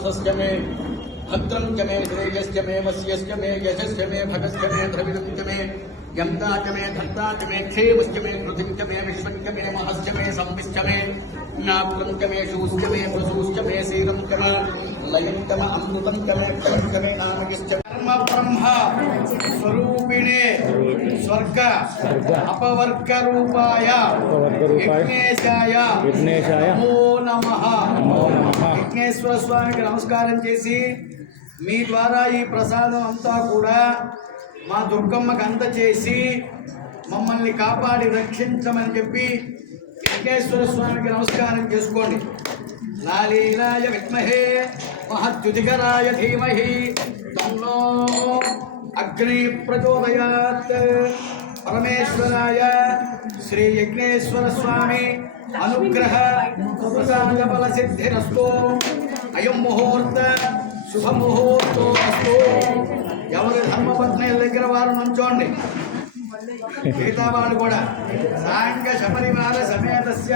मासस्य मे भद्रं च मे श्रेयस्य मे वस्यस्य मे यशस्य मे भगस्य मे द्रविणं च मे यन्ता च मे धन्ता च मे क्षेमश्च मे पृथिं च मे विश्वं च मे महश्च मे संविश्च मे नात्रं च मे शूश्च मे प्रसूश्च मे सीरं च मे लयं च मे अमृतं च मे क्षयं च मे नामयश्च कर्म ब्रह्म स्वरूपिणे स्वर्ग अपवर्ग रूपाय विघ्नेशाय नमो नमः విఘ్నేశ్వర స్వామికి నమస్కారం చేసి మీ ద్వారా ఈ ప్రసాదం అంతా కూడా మా దుర్గమ్మకి అందచేసి మమ్మల్ని కాపాడి రక్షించమని చెప్పి విఘ్నేశ్వర స్వామికి నమస్కారం చేసుకోండి. లాలీలాయ విద్మహే మహద్యుతికరాయ ధీమహి తన్నో అగ్ని ప్రచోదయాత్. పరమేశ్వరాయ శ్రీ విఘ్నేశ్వర స్వామి అనుగ్రహ ప్రసాద బల సిద్ధిరస్తు. అయం ముహూర్త శుభముహూర్తో అస్తు. ఎవరి ధర్మపత్నుల దగ్గర వారు నుంచోండి. మిగతా వాళ్ళు కూడా సాంగ శబరిమాల సమేతస్య